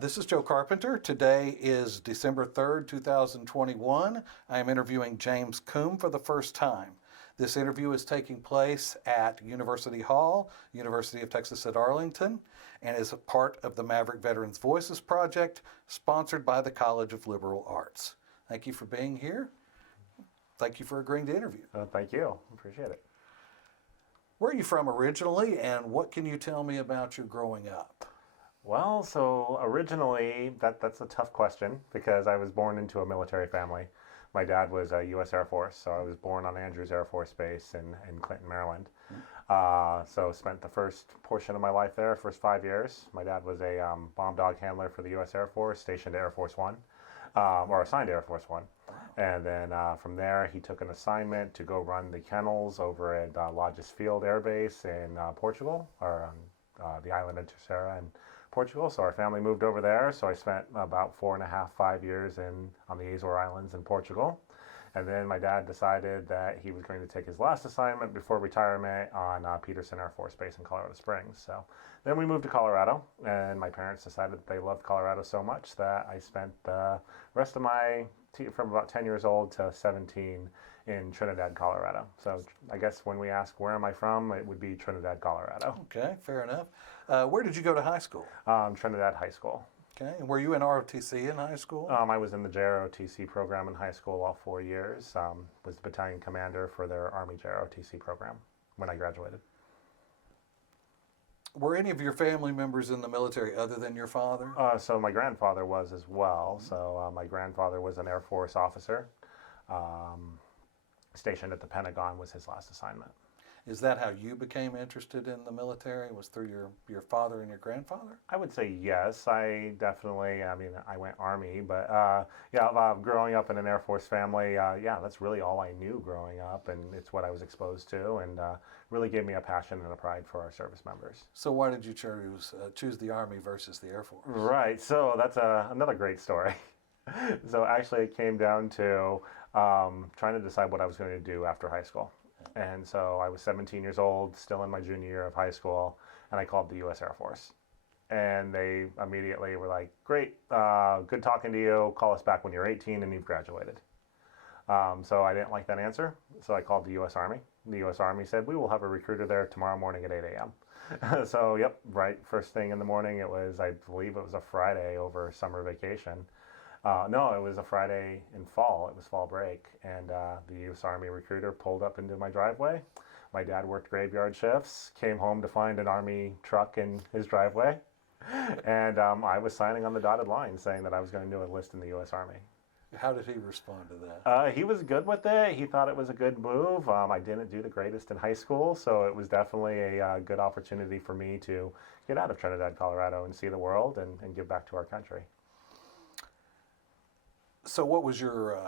This is Joe Carpenter. Today is December 3rd, 2021. I am interviewing James Kumm for the first time. This interview is taking place at University Hall, University of Texas at Arlington, and is a part of the Maverick Veterans Voices Project, sponsored by the College of Liberal Arts. Thank you for being here. Thank you for agreeing to interview. Thank you. Appreciate it. Where are you from originally, and what can you tell me about your growing up? Well, so originally, that's a tough question because I was born into a military family. My dad was a U.S. Air Force, so I was born on Andrews Air Force Base in Clinton, Maryland. So spent the first portion of my life there, first 5 years. My dad was a bomb dog handler for the U.S. Air Force, stationed to Air Force One, or assigned to Air Force One. And then from there, he took an assignment to go run the kennels over at Lodges Field Air Base in Portugal, or the island of Terceira in Portugal. So our family moved over there. So I spent about 4.5, 5 years on the Azore Islands in Portugal. And then my dad decided that he was going to take his last assignment before retirement on Peterson Air Force Base in Colorado Springs. So then we moved to Colorado, and my parents decided that they loved Colorado so much that I spent the rest of from about 10 years old to 17 in Trinidad, Colorado. So I guess when we ask where am I from, it would be Trinidad, Colorado. Okay, fair enough. Where did you go to high school? Trinidad High School. Okay, and were you in ROTC in high school? I was in the JROTC program in high school all 4 years. Was the battalion commander for their Army JROTC program when I graduated. Were any of your family members in the military other than your father? So my grandfather was as well. So my grandfather was an Air Force officer. Stationed at the Pentagon was his last assignment. Is that how you became interested in the military? Was through your father and your grandfather? I would say yes. I went Army, but growing up in an Air Force family, that's really all I knew growing up, and it's what I was exposed to, and really gave me a passion and a pride for our service members. So why did you choose the Army versus the Air Force? Right, so that's another great story. So actually it came down to trying to decide what I was going to do after high school. And so I was 17 years old, still in my junior year of high school, and I called the U.S. Air Force. And they immediately were like, great, good talking to you, call us back when you're 18 and you've graduated. So I didn't like that answer, so I called the U.S. Army. The U.S. Army said, we will have a recruiter there tomorrow morning at 8 a.m. So, yep, right, first thing in the morning, I believe it was a Friday over summer vacation. No, it was a Friday in fall. It was fall break, and the U.S. Army recruiter pulled up into my driveway. My dad worked graveyard shifts, came home to find an Army truck in his driveway, and I was signing on the dotted line saying that I was going to enlist in the U.S. Army. How did he respond to that? He was good with it. He thought it was a good move. I didn't do the greatest in high school, so it was definitely a good opportunity for me to get out of Trinidad, Colorado, and see the world and give back to our country. So what was your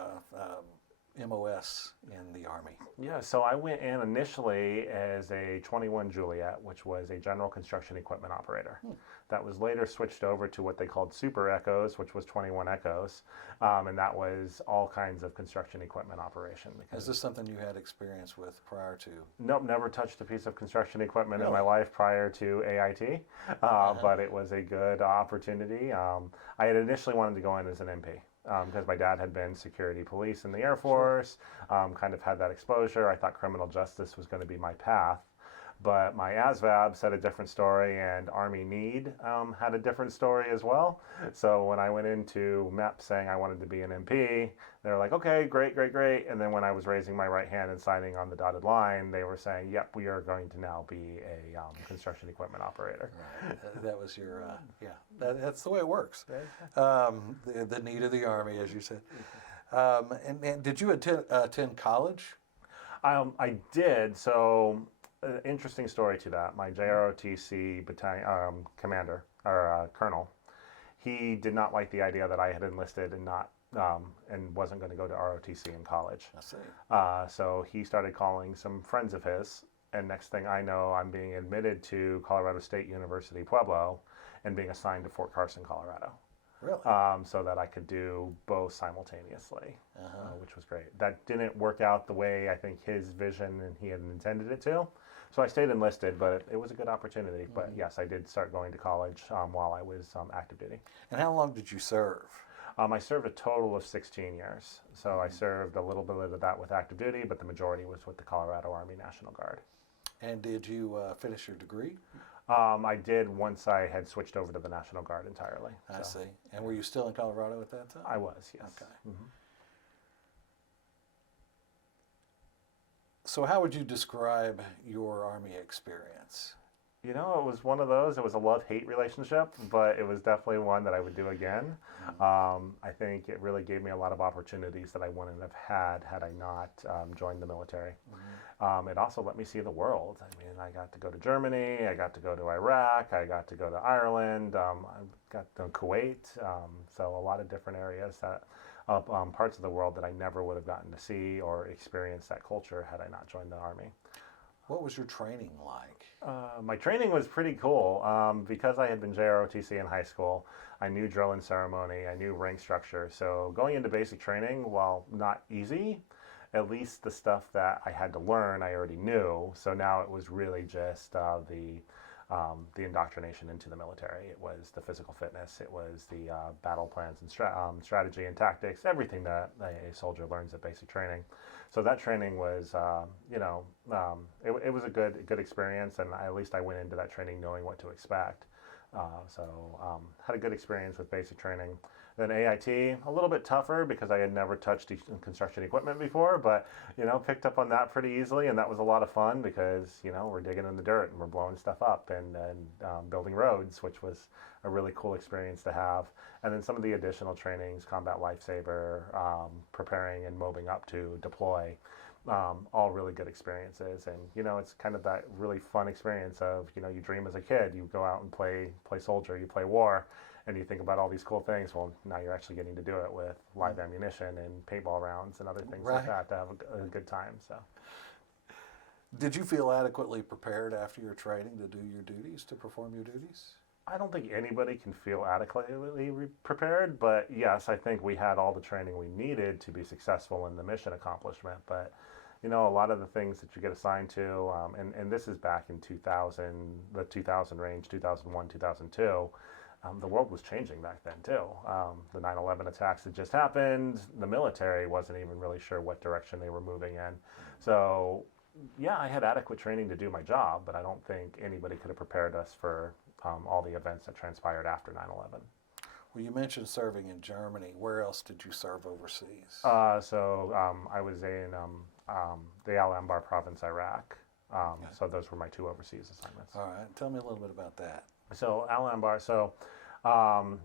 MOS in the Army? Yeah, so I went in initially as a 21 Juliet, which was a general construction equipment operator. That was later switched over to what they called Super Echoes, which was 21 Echoes, and that was all kinds of construction equipment operation. Is this something you had experience with prior to? Nope, never touched a piece of construction equipment Really? in my life prior to AIT, but it was a good opportunity. I had initially wanted to go in as an MP. Because my dad had been security police in the Air Force, kind of had that exposure. I thought criminal justice was going to be my path. But my ASVAB said a different story, and Army Need had a different story as well. So when I went into MEP saying I wanted to be an MP, they were like, okay, great, great, great. And then when I was raising my right hand and signing on the dotted line, they were saying, yep, we are going to now be a construction equipment operator. Right. That was your, that's the way it works. The need of the Army, as you said. And did you attend college? I did. So interesting story to that. My JROTC battalion commander or colonel, he did not like the idea that I had enlisted and not and wasn't going to go to ROTC in college. I see. So he started calling some friends of his, and next thing I know, I'm being admitted to Colorado State University Pueblo and being assigned to Fort Carson, Colorado. Really? So that I could do both simultaneously, which was great. That didn't work out the way I think his vision and he had intended it to, So I stayed enlisted, but it was a good opportunity. But yes, I did start going to college while I was active duty. And how long did you serve? I served a total of 16 years. So I served a little bit of that with active duty, but the majority was with the Colorado Army National Guard. And did you finish your degree? I did once I had switched over to the National Guard entirely. I see. And were you still in Colorado at that time? I was, yes. Okay. Mm-hmm. So how would you describe your Army experience? You know, it was one of those. It was a love-hate relationship, but it was definitely one that I would do again. I think it really gave me a lot of opportunities that I wouldn't have had I not joined the military. It also let me see the world. I mean, I got to go to Germany, I got to go to Iraq, I got to go to Ireland, I got to Kuwait. So a lot of different areas that parts of the world that I never would have gotten to see or experience that culture had I not joined the Army. What was your training like? My training was pretty cool because I had been JROTC in high school. I knew drill and ceremony. I knew rank structure. So going into basic training, while not easy, at least the stuff that I had to learn, I already knew. So now it was really just the indoctrination into the military. It was the physical fitness. It was the battle plans and strategy and tactics, everything that a soldier learns at basic training. So that training was, it was a good experience, and at least I went into that training knowing what to expect. Had a good experience with basic training. Then AIT, a little bit tougher because I had never touched construction equipment before, but, picked up on that pretty easily, and that was a lot of fun because, we're digging in the dirt and we're blowing stuff up and building roads, which was a really cool experience to have. And then some of the additional trainings, combat lifesaver, preparing and moving up to deploy, all really good experiences. And, it's kind of that really fun experience of, you dream as a kid, you go out and play soldier, you play war, and you think about all these cool things. Well, now you're actually getting to do it with live ammunition and paintball rounds and other things like that to have a good time. So, did you feel adequately prepared after your training to do your duties, to perform your duties? I don't think anybody can feel adequately prepared, but yes, I think we had all the training we needed to be successful in the mission accomplishment. But, a lot of the things that you get assigned to, and this is back in 2000, the 2000 range, 2001, 2002, the world was changing back then too. The 9/11 attacks had just happened. The military wasn't even really sure what direction they were moving in. So, yeah, I had adequate training to do my job, but I don't think anybody could have prepared us for all the events that transpired after 9/11. Well, you mentioned serving in Germany. Where else did you serve overseas? I was in the Al Anbar province, Iraq. Okay. So those were my 2 overseas assignments. All right. Tell me a little bit about that. So Al Anbar,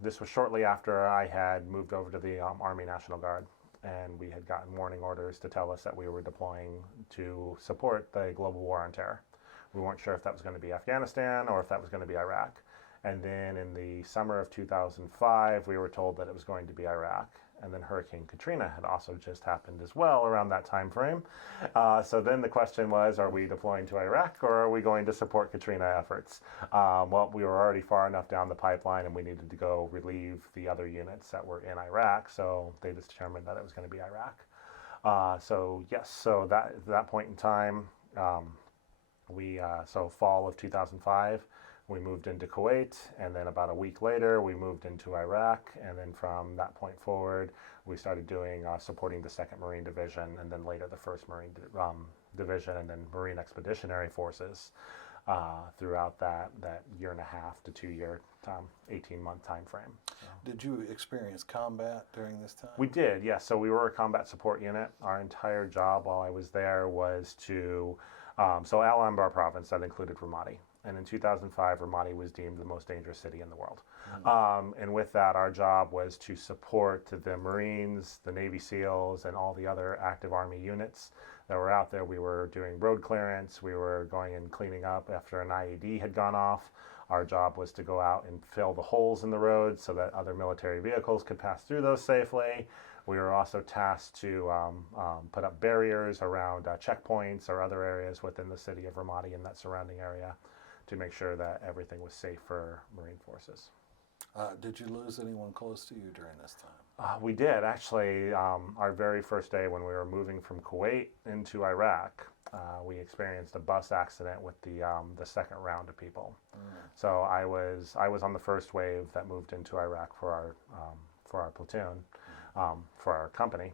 this was shortly after I had moved over to the Army National Guard, and we had gotten warning orders to tell us that we were deploying to support the global war on terror. We weren't sure if that was going to be Afghanistan or if that was going to be Iraq. And then in the summer of 2005, we were told that it was going to be Iraq. And then Hurricane Katrina had also just happened as well around that time frame. So then the question was, are we deploying to Iraq or are we going to support Katrina efforts? Well, we were already far enough down the pipeline and we needed to go relieve the other units that were in Iraq. So they just determined that it was going to be Iraq. So at that point in time, fall of 2005, we moved into Kuwait, and then about a week later, we moved into Iraq, and then from that point forward, we started doing supporting the 2nd Marine Division, and then later the 1st Marine Division, and then Marine Expeditionary Forces throughout that year and a half to 2 year, 18-month time frame. So. Did you experience combat during this time? We did, yes. So we were a combat support unit. Our entire job while I was there was to, Al Anbar province, that included Ramadi. And in 2005, Ramadi was deemed the most dangerous city in the world. And with that, our job was to support the Marines, the Navy SEALs, and all the other active Army units that were out there. We were doing road clearance. We were going and cleaning up after an IED had gone off. Our job was to go out and fill the holes in the road so that other military vehicles could pass through those safely. We were also tasked to put up barriers around checkpoints or other areas within the city of Ramadi and that surrounding area, to make sure that everything was safe for Marine forces. Did you lose anyone close to you during this time? We did actually. Our very first day when we were moving from Kuwait into Iraq, we experienced a bus accident with the second round of people. So I was on the first wave that moved into Iraq for our platoon, for our company,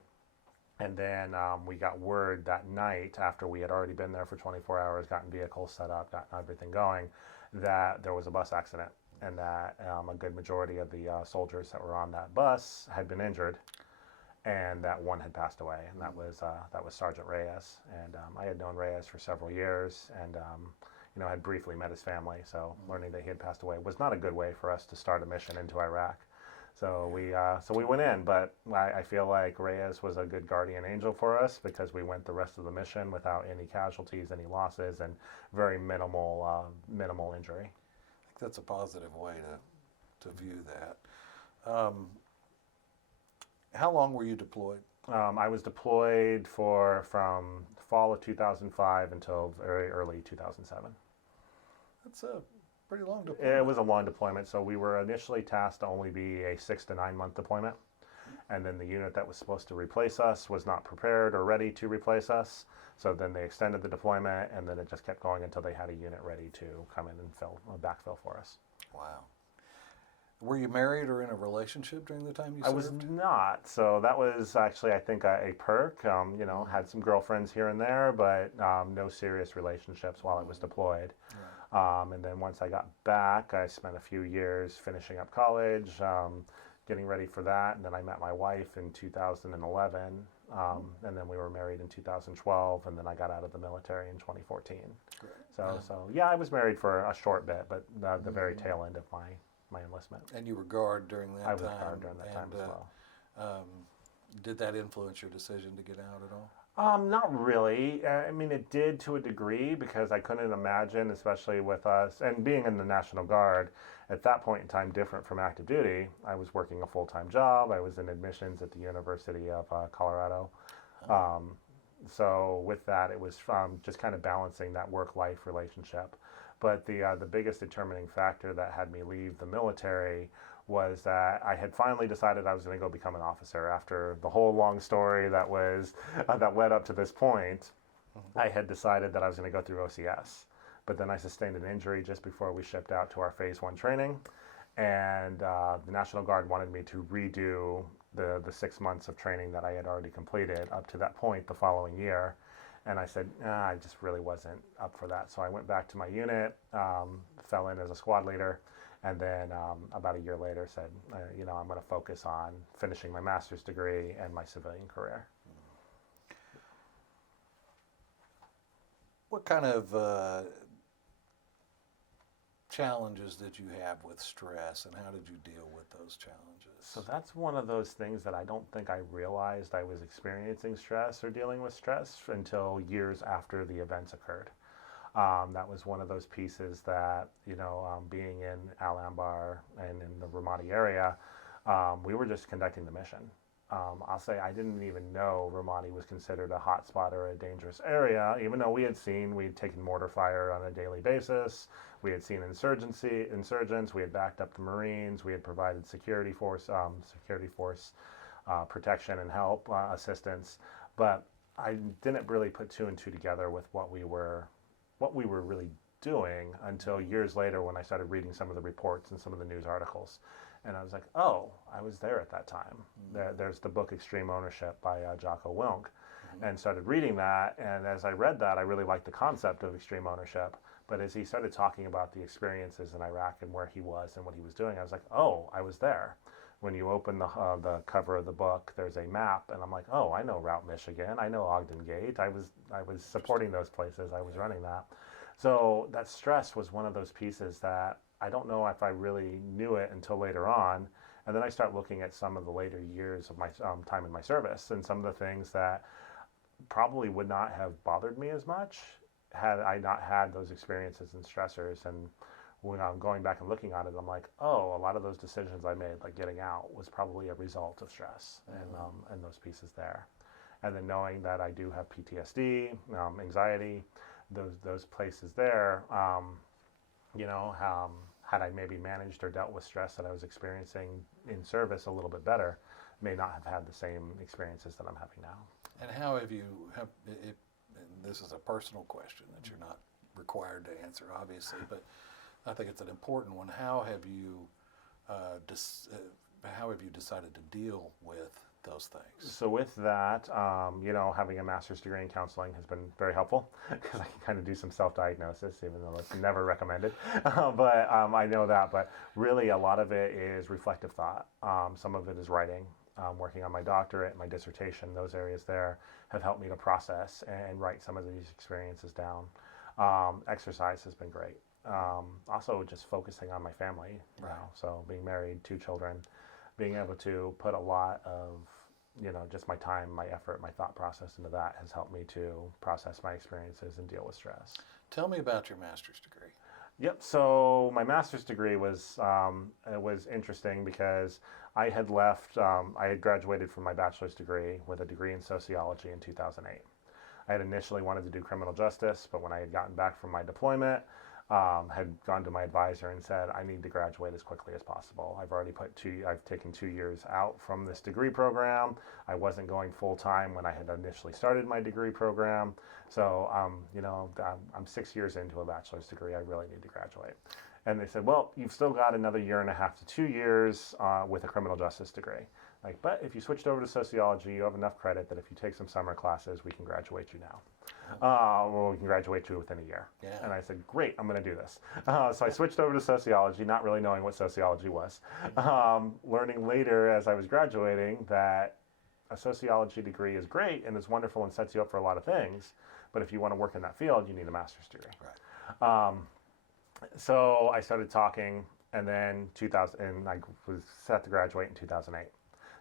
and then we got word that night after we had already been there for 24 hours, gotten vehicles set up, gotten everything going, that there was a bus accident and that a good majority of the soldiers that were on that bus had been injured, and that one had passed away, and that was Sergeant Reyes. And I had known Reyes for several years, and had briefly met his family. So learning that he had passed away was not a good way for us to start a mission into Iraq. So we went in, but I feel like Reyes was a good guardian angel for us because we went the rest of the mission without any casualties, any losses, and very minimal injury. I think that's a positive way to view that. Um, how long were you deployed? I was deployed from fall of 2005 until very early 2007. That's a pretty long deployment. It was a long deployment, so we were initially tasked to only be a 6 to 9 month deployment, and then the unit that was supposed to replace us was not prepared or ready to replace us. So then they extended the deployment, and then it just kept going until they had a unit ready to come in and backfill for us. Wow. Were you married or in a relationship during the time you I served? was not. So that was actually, I think, a perk. Had some girlfriends here and there, but no serious relationships while I was deployed. Right. And then once I got back, I spent a few years finishing up college, getting ready for that. And then I met my wife in 2011. And then we were married in 2012. And then I got out of the military in 2014. Great. So yeah, I was married for a short bit, but the very tail end of my enlistment. And you were guard during that time? I was guard during that time as well. Did that influence your decision to get out at all? Not really. I mean, it did to a degree because I couldn't imagine, especially with us, and being in the National Guard, at that point in time, different from active duty. I was working a full-time job. I was in admissions at the University of Colorado. So with that, it was just kind of balancing that work-life relationship. But the biggest determining factor that had me leave the military was that I had finally decided I was going to go become an officer after the whole long story that led up to this point. I had decided that I was going to go through OCS, but then I sustained an injury just before we shipped out to our Phase 1 training, and the National Guard wanted me to redo the 6 months of training that I had already completed up to that point the following year. And I said, I just really wasn't up for that. So I went back to my unit, fell in as a squad leader, and then about a year later said, I'm going to focus on finishing my master's degree and my civilian career. What kind of challenges did you have with stress, and how did you deal with those challenges? So that's one of those things that I don't think I realized I was experiencing stress or dealing with stress until years after the events occurred. That was one of those pieces that, being in Al Anbar and in the Ramadi area, we were just conducting the mission. I'll say I didn't even know Ramadi was considered a hot spot or a dangerous area, even though we had taken mortar fire on a daily basis. We had seen insurgents, we had backed up the Marines, we had provided security force protection and help, assistance. But I didn't really put two and two together with what we were really doing until years later when I started reading some of the reports and some of the news articles. And I was like, oh, I was there at that time. There's the book Extreme Ownership by Jocko Willink, and started reading that. And as I read that, I really liked the concept of extreme ownership. But as he started talking about the experiences in Iraq and where he was and what he was doing, I was like, oh, I was there. When you open the cover of the book, there's a map, and I'm like, oh, I know Route Michigan, I know Ogden Gate. I was supporting those places. I was running that. So that stress was one of those pieces that I don't know if I really knew it until later on. And then I start looking at some of the later years of my time in my service and some of the things that probably would not have bothered me as much had I not had those experiences and stressors. And when I'm going back and looking at it, I'm like, oh, a lot of those decisions I made, like getting out, was probably a result of stress and those pieces there. And then knowing that I do have PTSD, had I maybe managed or dealt with stress that I was experiencing in service a little bit better, may not have had the same experiences that I'm having now. And how have you, and this is a personal question that you're not required to answer, obviously, but I think it's an important one. How have you, how have you decided to deal with those things? So with that, having a master's degree in counseling has been very helpful because I can kind of do some self-diagnosis, even though it's never recommended. But I know that. But really, a lot of it is reflective thought. Some of it is writing. Working on my doctorate, my dissertation, those areas there have helped me to process and write some of these experiences down. Exercise has been great. Also, just focusing on my family now. So being married, 2 children, being able to put a lot of, just my time, my effort, my thought process into that has helped me to process my experiences and deal with stress. Tell me about your master's degree. Yep. So my master's degree was interesting because I had left. I had graduated from my bachelor's degree with a degree in sociology in 2008. I had initially wanted to do criminal justice, but when I had gotten back from my deployment, had gone to my advisor and said, I need to graduate as quickly as possible. I've taken 2 years out from this degree program. I wasn't going full time when I had initially started my degree program. So, I'm 6 years into a bachelor's degree. I really need to graduate. And they said, well, you've still got another 1.5 to 2 years with a criminal justice degree. But if you switched over to sociology, you have enough credit that if you take some summer classes, we can graduate you now. Or we can graduate you within a year. Yeah. And I said, great, I'm going to do this. So I switched over to sociology, not really knowing what sociology was. Learning later as I was graduating that a sociology degree is great and it's wonderful and sets you up for a lot of things. But if you want to work in that field, you need a master's degree. Right. So I started talking, and then I was set to graduate in 2008.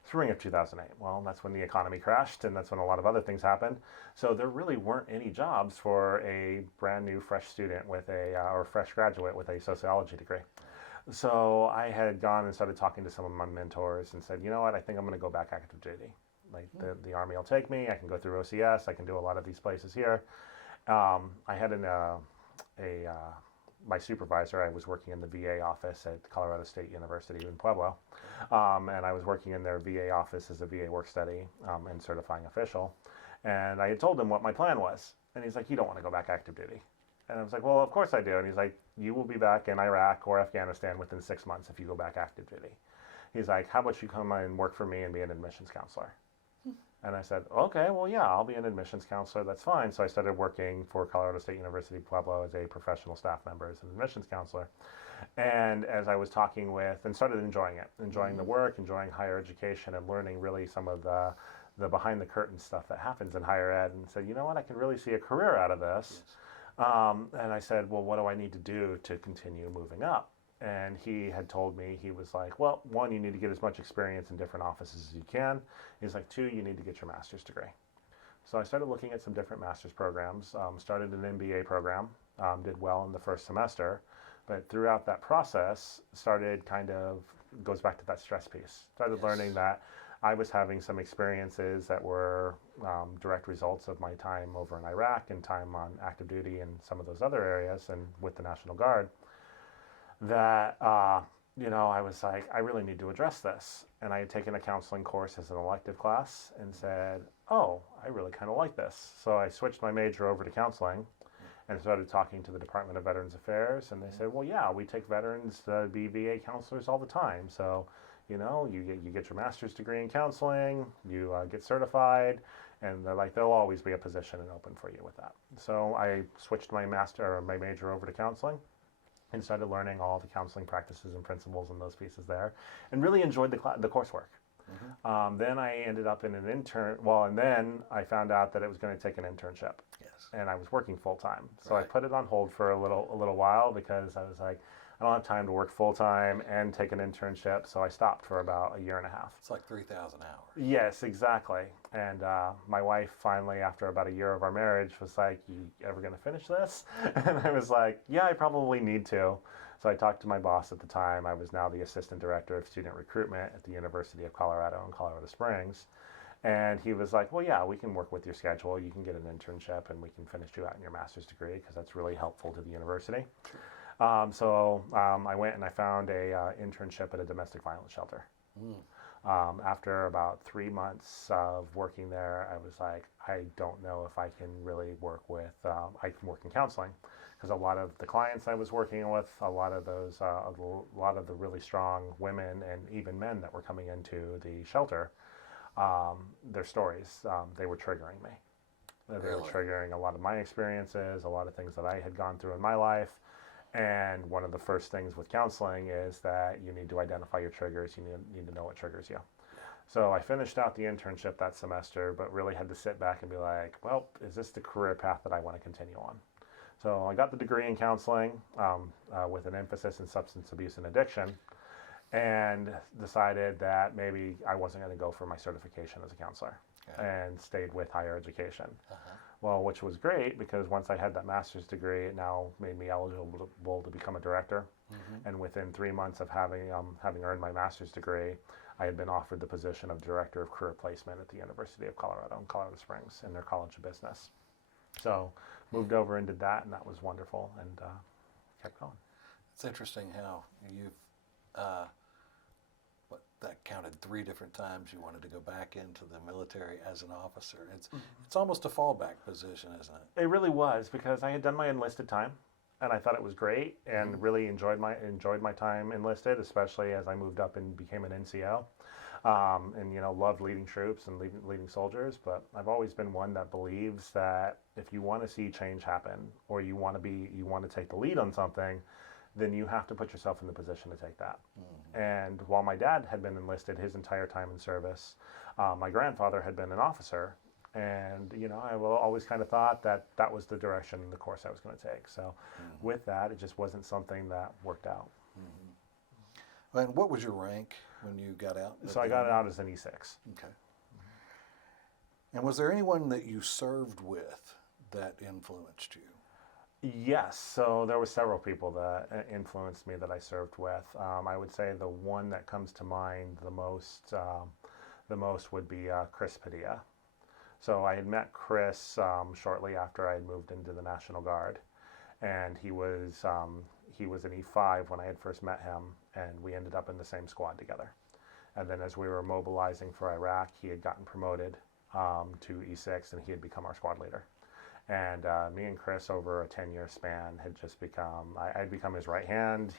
Spring of 2008. Well, that's when the economy crashed, and that's when a lot of other things happened. So there really weren't any jobs for a brand new fresh student or fresh graduate with a sociology degree. So I had gone and started talking to some of my mentors and said, you know what, I think I'm going to go back active duty. The Army will take me. I can go through OCS. I can do a lot of these places here. I had my supervisor, I was working in the VA office at Colorado State University in Pueblo, and I was working in their VA office as a VA work study and certifying official. And I had told him what my plan was. And he's like, you don't want to go back active duty. And I was like, well, of course I do. And he's like, you will be back in Iraq or Afghanistan within 6 months if you go back active duty. He's like, how about you come and work for me and be an admissions counselor? And I said, okay, well, yeah, I'll be an admissions counselor. That's fine. So I started working for Colorado State University Pueblo as a professional staff member as an admissions counselor. And as I was talking with, and started enjoying it, enjoying the work, enjoying higher education, and learning really some of the behind the curtain stuff that happens in higher ed, and said, you know what, I can really see a career out of this. And I said, well, what do I need to do to continue moving up? And he had told me, he was like, well, 1, you need to get as much experience in different offices as you can. He's like, 2, you need to get your master's degree. So I started looking at some different master's programs, started an MBA program, did well in the first semester, but throughout that process goes back to that stress piece. Started learning that I was having some experiences that were direct results of my time over in Iraq and time on active duty and some of those other areas and with the National Guard, that, I was like, I really need to address this. And I had taken a counseling course as an elective class and said, oh, I really kind of like this. So I switched my major over to counseling and started talking to the Department of Veterans Affairs. And they said, well, yeah, we take veterans to be VA counselors all the time. So, you get your master's degree in counseling, you get certified, and they're like, there'll always be a position open for you with that. So I switched my major over to counseling and started learning all the counseling practices and principles and those pieces there, and really enjoyed the coursework. Then I ended up in an intern. Well, and then I found out that it was going to take an internship. Yes. And I was working full time, so Right. I put it on hold for a little while because I was like, I don't have time to work full time and take an internship. So I stopped for about 1.5 years. It's like 3,000 hours. Yes, exactly. And my wife finally, after about 1 year of our marriage, was like, you ever going to finish this? And I was like, yeah, I probably need to. So I talked to my boss at the time. I was now the assistant director of student recruitment at the University of Colorado in Colorado Springs. And he was like, well, yeah, we can work with your schedule. You can get an internship and we can finish you out in your master's degree because that's really helpful to the university. So I went and I found a internship at a domestic violence shelter. Mm. After about 3 months of working there, I was like, I don't know if I can really work with, I can work in counseling, because a lot of the clients I was working with, a lot of the really strong women and even men that were coming into the shelter, their stories, they were triggering me. They were Really? triggering a lot of my experiences, a lot of things that I had gone through in my life. And one of the first things with counseling is that you need to identify your triggers. You need to know what triggers you. So I finished out the internship that semester, but really had to sit back and be like, well, is this the career path that I want to continue on? So I got the degree in counseling with an emphasis in substance abuse and addiction, and decided that maybe I wasn't going to go for my certification as a counselor, and stayed with higher education. Uh-huh. Well, which was great, because once I had that master's degree, it now made me eligible to become a director. Mm-hmm. And within 3 months of having earned my master's degree, I had been offered the position of director of career placement at the University of Colorado in Colorado Springs in their College of Business. So moved over and did that, and that was wonderful, and kept going. It's interesting how you've, that counted 3 different times you wanted to go back into the military as an officer. It's almost a fallback position, isn't it? It really was, because I had done my enlisted time, and I thought it was great, and really enjoyed my time enlisted, especially as I moved up and became an NCO, and loved leading troops and leading soldiers. But I've always been one that believes that if you want to see change happen, or you want to take the lead on something, then you have to put yourself in the position to take that. Mm-hmm. And while my dad had been enlisted his entire time in service, my grandfather had been an officer. And, I always kind of thought that that was the direction and the course I was going to take. So with that, it just wasn't something that worked out. Mm-hmm. And what was your rank when you got out? So I got out as an E6. Okay. And was there anyone that you served with that influenced you? Yes, so there were several people that influenced me that I served with. I would say the one that comes to mind the most would be Chris Padilla. So I had met Chris shortly after I had moved into the National Guard, and he was an E5 when I had first met him, and we ended up in the same squad together. And then as we were mobilizing for Iraq, he had gotten promoted to E6, and he had become our squad leader. And me and Chris, over a 10-year span, had just become, I'd become his right hand.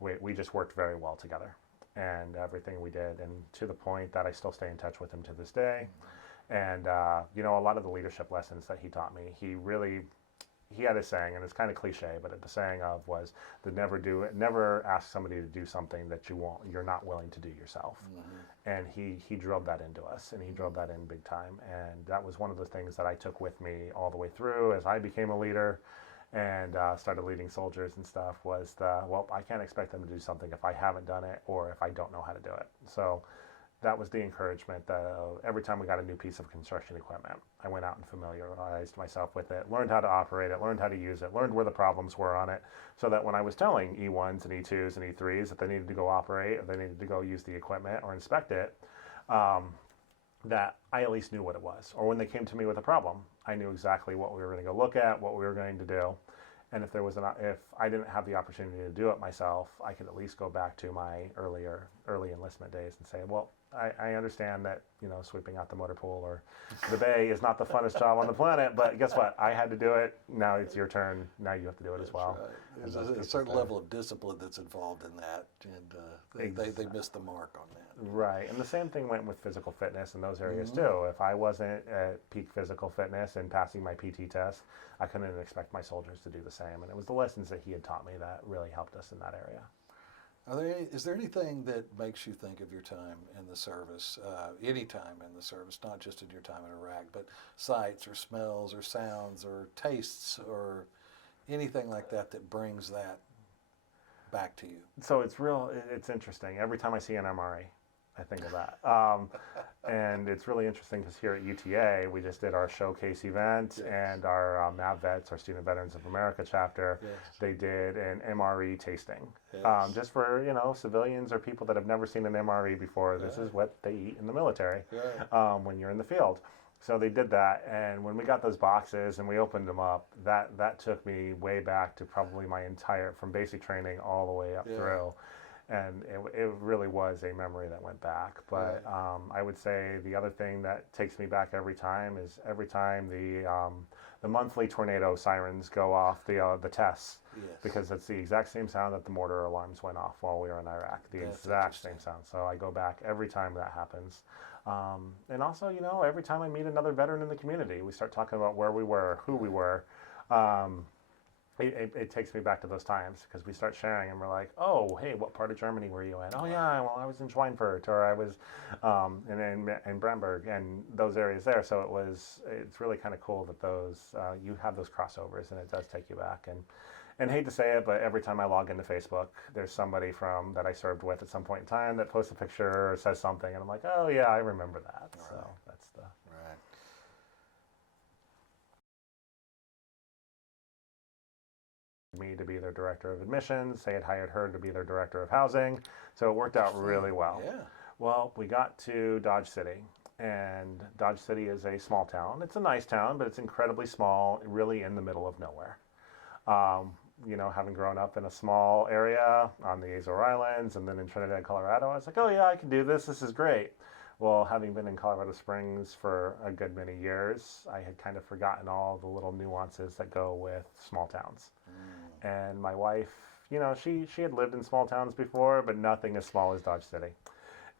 We just worked very well together, and everything we did, and to the point that I still stay in touch with him to this day. And, a lot of the leadership lessons that he taught me, he had a saying, and it's kind of cliche, but the saying was to never ask somebody to do something that you're not willing to do yourself. Mm-hmm. And he drilled that into us, and he drilled that in big time. And that was one of the things that I took with me all the way through as I became a leader and started leading soldiers and stuff, was I can't expect them to do something if I haven't done it or if I don't know how to do it. So that was the encouragement that every time we got a new piece of construction equipment, I went out and familiarized myself with it, learned how to operate it, learned how to use it, learned where the problems were on it, so that when I was telling E1s and E2s and E3s that they needed to go operate, or they needed to go use the equipment or inspect it, that I at least knew what it was. Or when they came to me with a problem, I knew exactly what we were going to go look at, what we were going to do. And if I didn't have the opportunity to do it myself, I could at least go back to my early enlistment days and say, well, I understand that, sweeping out the motor pool or the bay is not the funnest job on the planet, but guess what? I had to do it. Now it's your turn. Now you have to do it as well. Right. There's a certain level of discipline that's involved in that, and they missed the mark on that. Right. And the same thing went with physical fitness in those areas too. If I wasn't at peak physical fitness and passing my PT test, I couldn't expect my soldiers to do the same. And it was the lessons that he had taught me that really helped us in that area. Is there anything that makes you think of your time in the service, any time in the service, not just in your time in Iraq, but sights or smells or sounds or tastes or anything like that that brings that back to you? So it's interesting. Every time I see an MRE, I think of that. And it's really interesting because here at UTA, we just did our showcase event, and our MAV Vets, our Student Veterans of America chapter, they did an MRE tasting. Just for, civilians or people that have never seen an MRE before, this is what they eat in the military when you're in the field. So they did that, and when we got those boxes and we opened them up, that took me way back to probably my entire from basic training all the way up Yeah. through, and it really was a memory that went back. But I would say the other thing that takes me back every time is every time the monthly tornado sirens go off the tests, Yes. because it's the exact same sound that the mortar alarms went off while we were in Iraq. The That's exact interesting. same sound. So I go back every time that happens. And also, every time I meet another veteran in the community, we start talking about where we were, who we were. Um, it takes me back to those times because we start sharing and we're like, oh, hey, what part of Germany were you in? Oh, yeah, well, I was in Schweinfurt, or I was in Bramberg and those areas there. So it's really kind of cool that you have those crossovers, and it does take you back. And hate to say it, but every time I log into Facebook, there's somebody from that I served with at some point in time that posts a picture or says something, and I'm like, oh yeah, I remember that. Right. So that's the Right. me to be their director of admissions. They had hired her to be their director of housing, so it worked out really well. Yeah. Well, we got to Dodge City, and Dodge City is a small town. It's a nice town, but it's incredibly small, really in the middle of nowhere. Having grown up in a small area on the Azore Islands and then in Trinidad, Colorado, I was like, oh yeah, I can do this. This is great. Well, having been in Colorado Springs for a good many years, I had kind of forgotten all the little nuances that go with small towns. And my wife, she had lived in small towns before, but nothing as small as Dodge City.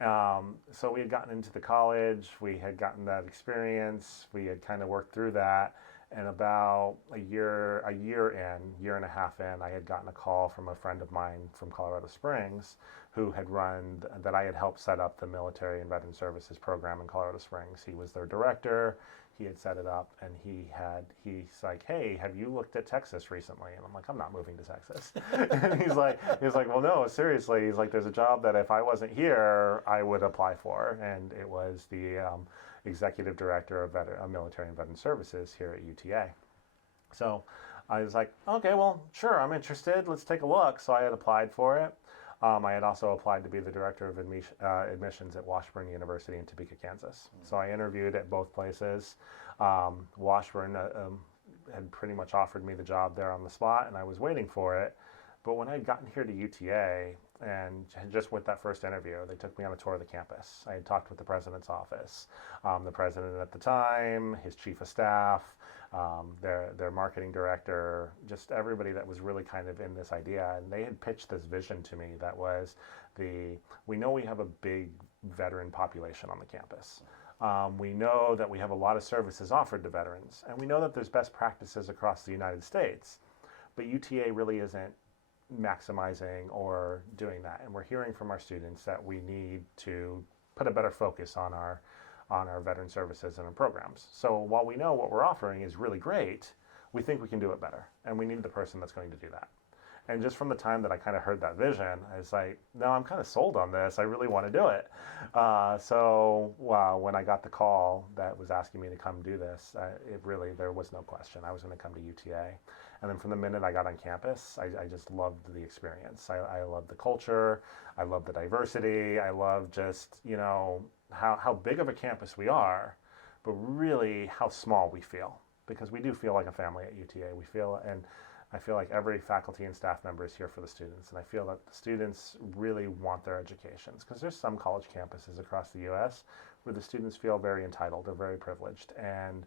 So we had gotten into the college, we had gotten that experience, we had kind of worked through that. And about a year and a half in, I had gotten a call from a friend of mine from Colorado Springs that I had helped set up the Military and Veteran Services program in Colorado Springs. He was their director. He had set it up, and he's like, hey, have you looked at Texas recently? And I'm like, I'm not moving to Texas. And he's like, well, no, seriously. He's like, there's a job that if I wasn't here, I would apply for. And it was the executive director of Military and Veteran Services here at UTA. So I was like, okay, well, sure, I'm interested. Let's take a look. So I had applied for it. I had also applied to be the director of admissions at Washburn University in Topeka, Kansas. So I interviewed at both places. Washburn had pretty much offered me the job there on the spot, and I was waiting for it. But when I had gotten here to UTA and just with that first interview, they took me on a tour of the campus. I had talked with the president's office, the president at the time, his chief of staff, their marketing director, just everybody that was really kind of in this idea. And they had pitched this vision to me that was we know we have a big veteran population on the campus. We know that we have a lot of services offered to veterans, and we know that there's best practices across the United States, but UTA really isn't maximizing or doing that. And we're hearing from our students that we need to put a better focus on our veteran services and our programs. So while we know what we're offering is really great, we think we can do it better, and we need the person that's going to do that. And just from the time that I kind of heard that vision, I was like, no, I'm kind of sold on this. I really want to do it. So when I got the call that was asking me to come do this, there was no question. I was going to come to UTA. And then from the minute I got on campus, I just loved the experience. I loved the culture. I loved the diversity. I loved just, how big of a campus we are, but really how small we feel. Because we do feel like a family at UTA. I feel like every faculty and staff member is here for the students, and I feel that the students really want their educations, because there's some college campuses across the U.S. where the students feel very entitled or very privileged, and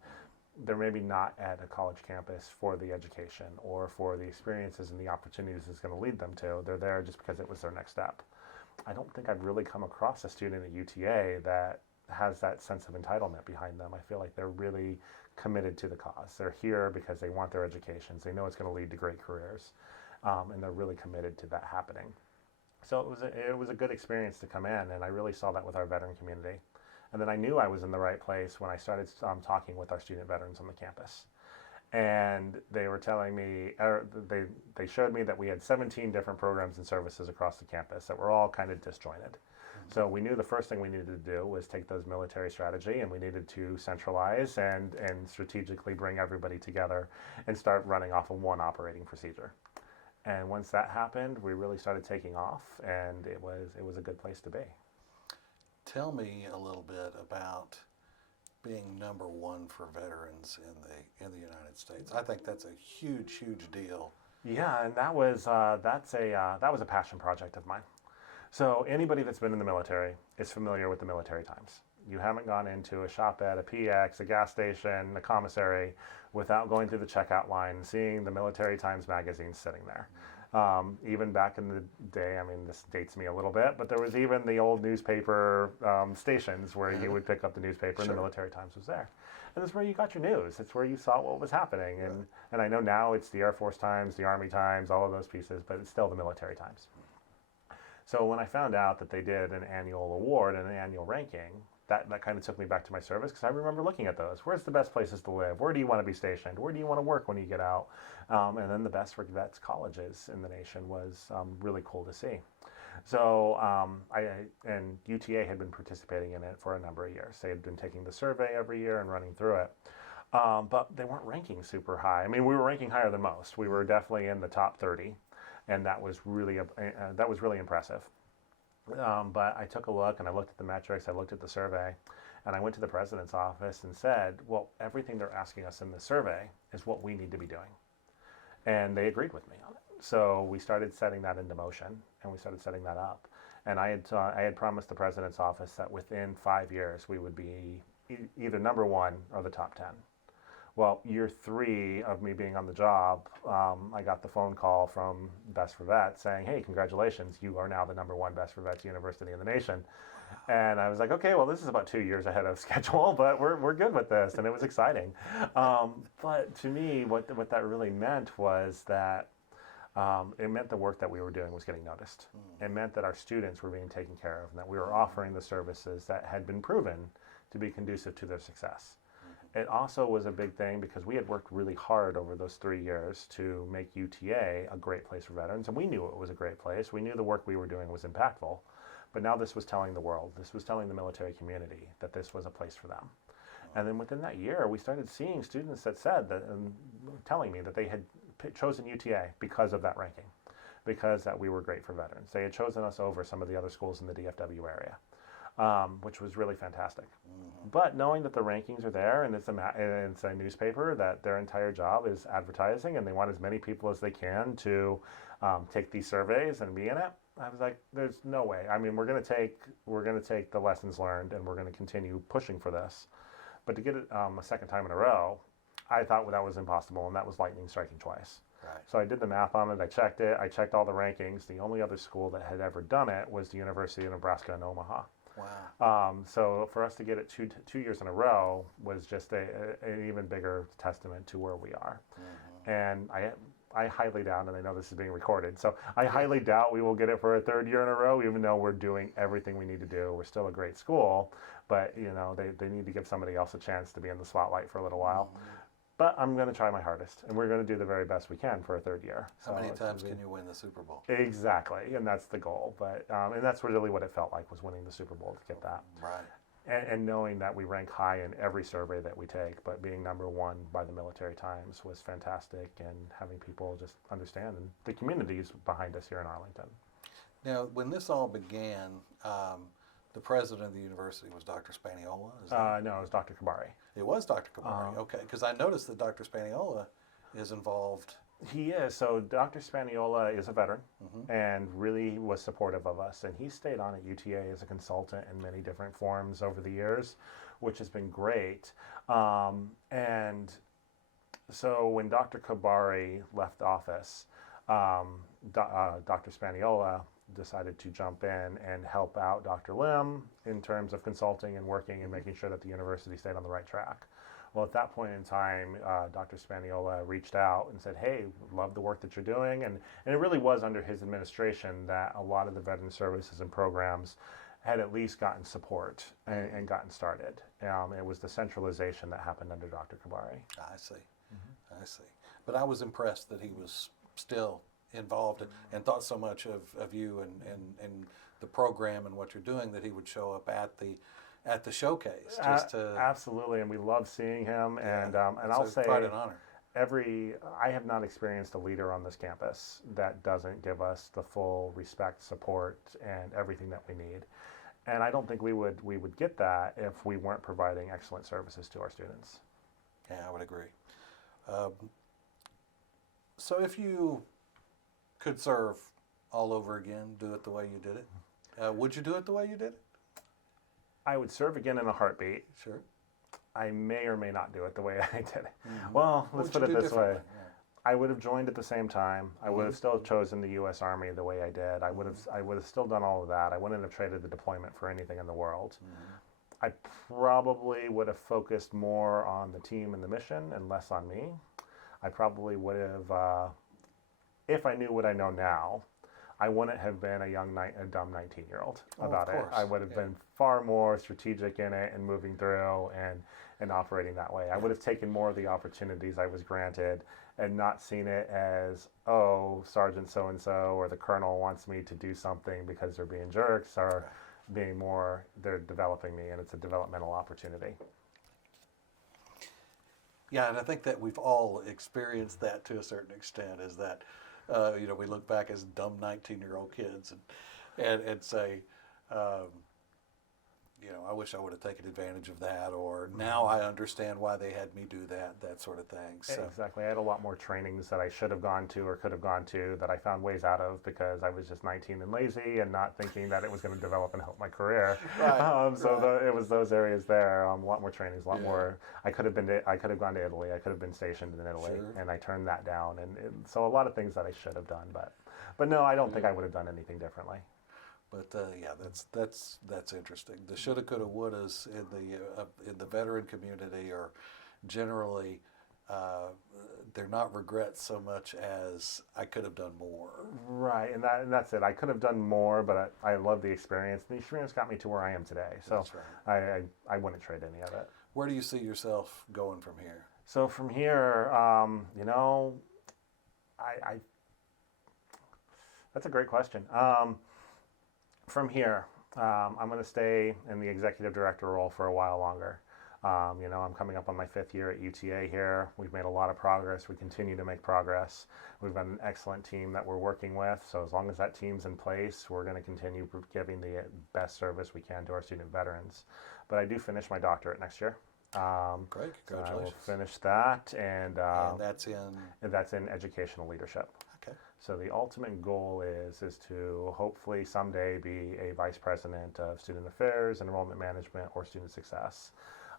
they're maybe not at a college campus for the education or for the experiences and the opportunities it's going to lead them to. They're there just because it was their next step. I don't think I've really come across a student at UTA that has that sense of entitlement behind them. I feel like they're really committed to the cause. They're here because they want their educations. They know it's going to lead to great careers, and they're really committed to that happening. So it was a good experience to come in, and I really saw that with our veteran community. And then I knew I was in the right place when I started talking with our student veterans on the campus. And they were telling me, they showed me that we had 17 different programs and services across the campus that were all kind of disjointed. So we knew the first thing we needed to do was take those military strategy, and we needed to centralize and strategically bring everybody together and start running off of one operating procedure. And once that happened, we really started taking off, and it was a good place to be. Tell me a little bit about being number one for veterans in the United States. I think that's a huge, huge deal. Yeah, and that was a passion project of mine. So anybody that's been in the military is familiar with the military times. You haven't gone into a shop at a PX, a gas station, a commissary without going through the checkout line and seeing the Military Times magazine sitting there. Even back in the day, I mean, this dates me a little bit, but there was even the old newspaper stations where you would pick up the newspaper and the Military Times was there. And that's where you got your news. It's where you saw what was happening. And I know now it's the Air Force Times, the Army Times, all of those pieces, but it's still the Military Times. So when I found out that they did an annual award and an annual ranking, that kind of took me back to my service because I remember looking at those. Where's the best places to live? Where do you want to be stationed? Where do you want to work when you get out? And then the best for vets colleges in the nation was really cool to see. So and UTA had been participating in it for a number of years. They had been taking the survey every year and running through it. But they weren't ranking super high. I mean, we were ranking higher than most. We were definitely in the top 30. And that was really impressive. But I took a look and I looked at the metrics, I looked at the survey, and I went to the president's office and said, well, everything they're asking us in this survey is what we need to be doing. And they agreed with me on it. So we started setting that into motion and we started setting that up. And I had promised the president's office that within 5 years we would be either number one or the top 10. Well, year 3 of me being on the job, I got the phone call from Best for Vets saying, hey, congratulations, you are now the number one Best for Vets university in the nation. And I was like, okay, well, this is about 2 years ahead of schedule, but we're good with this. And it was exciting. But to me, what that really meant was that it meant the work that we were doing was getting noticed. It meant that our students were being taken care of and that we were offering the services that had been proven to be conducive to their success. It also was a big thing because we had worked really hard over those 3 years to make UTA a great place for veterans, and we knew it was a great place. We knew the work we were doing was impactful, but now this was telling the world, this was telling the military community that this was a place for them. And then within that year, we started seeing students that said that, telling me that they had chosen UTA because of that ranking, because that we were great for veterans. They had chosen us over some of the other schools in the DFW area. Which was really fantastic. But knowing that the rankings are there and it's a newspaper that their entire job is advertising and they want as many people as they can to take these surveys and be in it, I was like, there's no way. I mean, we're gonna take the lessons learned and we're gonna continue pushing for this. But to get it a second time in a row, I thought that was impossible, and that was lightning striking twice. Right. So I did the math on it. I checked it. I checked all the rankings. The only other school that had ever done it was the University of Nebraska in Omaha. Wow. So for us to get it two years in a row was just an even bigger testament to where we are. And I highly doubt, and I know this is being recorded, so I highly doubt we will get it for a 3rd year in a row, even though we're doing everything we need to do. We're still a great school, but you know they need to give somebody else a chance to be in the spotlight for a little while. But I'm going to try my hardest, and we're going to do the very best we can for a 3rd year. How many times can you win the Super Bowl? Exactly, and that's the goal. But and that's really what it felt like, was winning the Super Bowl to get that. Right. And knowing that we rank high in every survey that we take, but being number one by the Military Times was fantastic, and having people just understand, and the communities behind us here in Arlington. Now, when this all began, the president of the university was Dr. Spaniola? No, it was Dr. Kabari. It was Dr. Kabari, okay, because I noticed that Dr. Spaniola is involved. He is. So Dr. Spaniola is a veteran and really was supportive of us. And he stayed on at UTA as a consultant in many different forms over the years, which has been great. And so when Dr. Kabari left office, Dr. Spaniola decided to jump in and help out Dr. Lim in terms of consulting and working and making sure that the university stayed on the right track. Well, at that point in time, Dr. Spaniola reached out and said, hey, love the work that you're doing. And it really was under his administration that a lot of the veteran services and programs had at least gotten support and gotten started. It was the centralization that happened under Dr. Kabari. I see. I see. But I was impressed that he was still involved and thought so much of you and the program and what you're doing that he would show up at the showcase just to absolutely, and we love seeing him. And I'll say quite an honor. I have not experienced a leader on this campus that doesn't give us the full respect, support, and everything that we need. And I don't think we would get that if we weren't providing excellent services to our students. Yeah, I would agree. Um, so if you could serve all over again, do it the way you did it, would you do it the way you did it? I would serve again in a heartbeat. Sure. I may or may not do it the way I did it. Mm-hmm. Well, let's put it this way. Yeah. I would have joined at the same time. I would have still chosen the U.S. Army the way I did. I would have still done all of that. I wouldn't have traded the deployment for anything in the world. I probably would have focused more on the team and the mission and less on me. I probably would have, if I knew what I know now, I wouldn't have been a dumb 19-year-old about it. I would have been far more strategic in it and moving through and operating that way. I would have taken more of the opportunities I was granted and not seen it as, oh, Sergeant so-and-so or the colonel wants me to do something because they're being jerks, or being more, they're developing me and it's a developmental opportunity. Yeah, and I think that we've all experienced that to a certain extent, is that, we look back as dumb 19-year-old kids and say, I wish I would have taken advantage of that, or now I understand why they had me do that sort of thing. So. Exactly. I had a lot more trainings that I should have gone to or could have gone to that I found ways out of because I was just 19 and lazy and not thinking that it was going to develop and help my career. Right. It was those areas there. A lot more trainings, a lot more. I could have gone to Italy. I could have been stationed in Italy, and I turned that down. And so a lot of things that I should have done, but no, I don't think I would have done anything differently. But that's interesting. The shoulda, coulda, wouldas in the veteran community are generally they're not regrets so much as I could have done more. Right, and that's it. I could have done more, but I love the experience. The experience got me to where I am today. So That's right. I wouldn't trade any of it. Where do you see yourself going from here? So from here, I that's a great question. From here, I'm going to stay in the executive director role for a while longer. I'm coming up on my 5th year at UTA here. We've made a lot of progress. We continue to make progress. We've got an excellent team that we're working with. So as long as that team's in place, we're going to continue giving the best service we can to our student veterans. But I do finish my doctorate next year. Great, congratulations. So I will finish that, and that's in educational leadership. Okay. So the ultimate goal is to hopefully someday be a vice president of student affairs, enrollment management, or student success.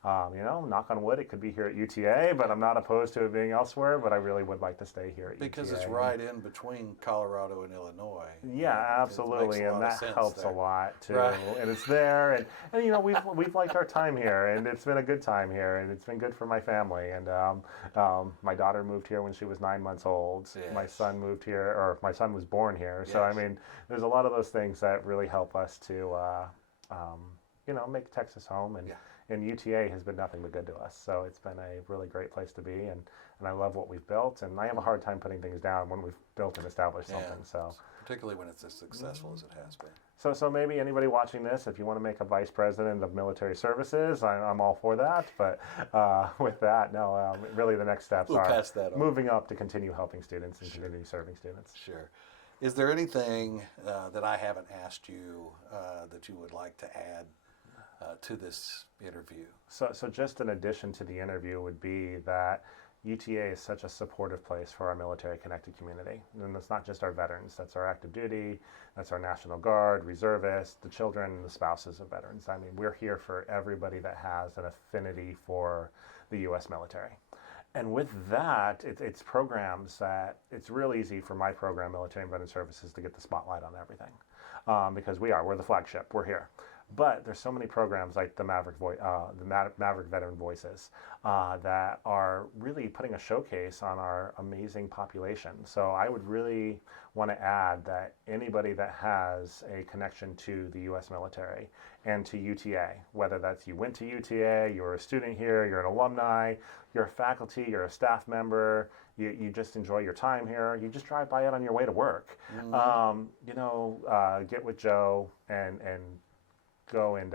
Knock on wood, it could be here at UTA, but I'm not opposed to it being elsewhere, but I really would like to stay here at because UTA. It's right in between Colorado and Illinois. Yeah, absolutely, and that helps a lot too. Right. And it's there, and we've liked our time here, and it's been a good time here, and it's been good for my family. And my daughter moved here when she was 9 months old. Yes. My son moved here, or my son was born here. So Yes. I mean, there's a lot of those things that really help us to make Texas home, and UTA has been nothing but good to us. So it's been a really great place to be, and I love what we've built, and I have a hard time putting things down when we've built and established something. So particularly when it's as successful as it has been. So maybe anybody watching this, if you want to make a vice president of military services, I'm all for that. But with that, no, really the next steps We'll are pass that on. moving up to continue helping students and continue serving students. Sure. Is there anything that I haven't asked you that you would like to add to this interview? So just an addition to the interview would be that UTA is such a supportive place for our military-connected community. And that's not just our veterans. That's our active duty, that's our National Guard, reservists, the children, and the spouses of veterans. I mean, we're here for everybody that has an affinity for the U.S. military. And with that, it's programs that it's real easy for my program, Military and Veteran Services, to get the spotlight on everything. Because we're the flagship, we're here. But there's so many programs like the Maverick Veteran Voices that are really putting a showcase on our amazing population. So I would really want to add that anybody that has a connection to the U.S. military and to UTA, whether that's you went to UTA, you're a student here, you're an alumni, you're a faculty, you're a staff member, you just enjoy your time here, you just drive by it on your way to work. Get with Joe and go and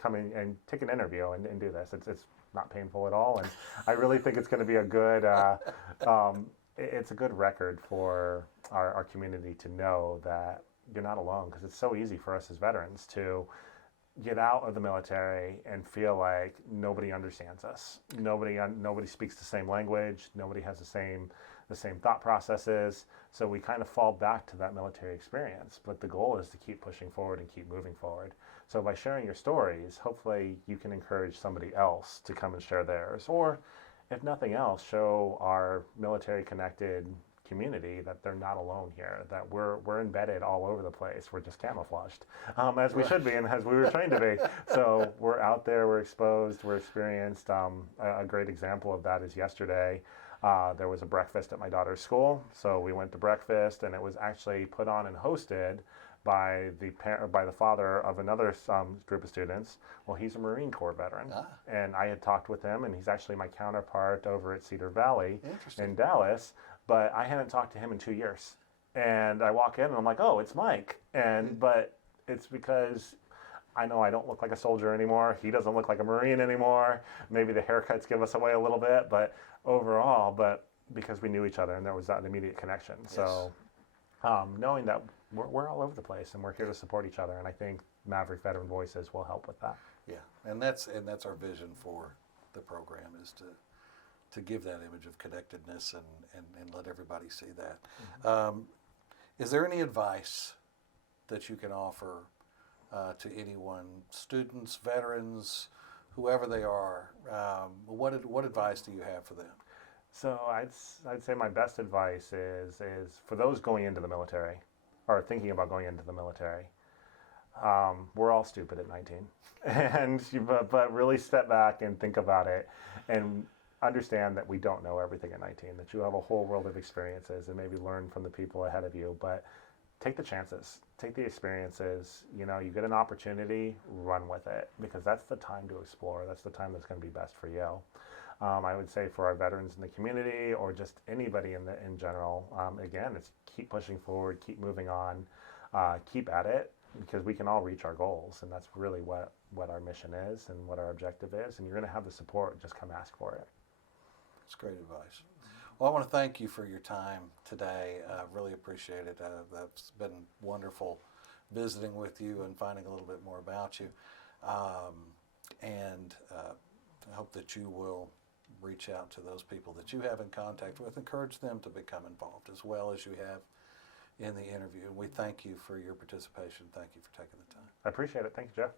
come in and take an interview and do this. It's not painful at all, and I really think it's going to be a good it's a good record for our community to know that you're not alone, because it's so easy for us as veterans to get out of the military and feel like nobody understands us. Nobody speaks the same language. Nobody has the same thought processes. So we kind of fall back to that military experience. But the goal is to keep pushing forward and keep moving forward. So by sharing your stories, hopefully you can encourage somebody else to come and share theirs, or if nothing else, show our military connected community that they're not alone here, that we're embedded all over the place. We're just camouflaged, as we should be and as we were trained to be. So we're out there, we're exposed, we're experienced. A great example of that is yesterday. There was a breakfast at my daughter's school. So we went to breakfast, and it was actually put on and hosted by the father of another group of students. Well, he's a Marine Corps veteran, and I had talked with him, and he's actually my counterpart over at Cedar Valley in Dallas, but I hadn't talked to him in 2 years. And I walk in, and I'm like, oh, it's Mike. But it's because I know I don't look like a soldier anymore. He doesn't look like a Marine anymore. Maybe the haircuts give us away a little bit, but overall, because we knew each other and there was that immediate connection. Yes. So knowing that we're all over the place and we're here to support each other, and I think Maverick Veteran Voices will help with that. Yeah, and that's our vision for the program, is to give that image of connectedness and let everybody see that. Mm-hmm. Is there any advice that you can offer to anyone, students, veterans, whoever they are? What advice do you have for them? So I'd say my best advice is for those going into the military or thinking about going into the military. We're all stupid at 19, but really step back and think about it and understand that we don't know everything at 19, that you have a whole world of experiences, and maybe learn from the people ahead of you. But take the chances, take the experiences. You get an opportunity, run with it, because that's the time to explore. That's the time that's going to be best for you. I would say for our veterans in the community, or just anybody in general, again, it's keep pushing forward, keep moving on, keep at it, because we can all reach our goals, and that's really what our mission is and what our objective is. And you're going to have the support. Just come ask for it. That's great advice. Well, I want to thank you for your time today. I really appreciate it. That's been wonderful visiting with you and finding a little bit more about you. And I hope that you will reach out to those people that you have in contact with, encourage them to become involved as well as you have in the interview. We thank you for your participation. Thank you for taking the time. I appreciate it. Thank you, Jeff.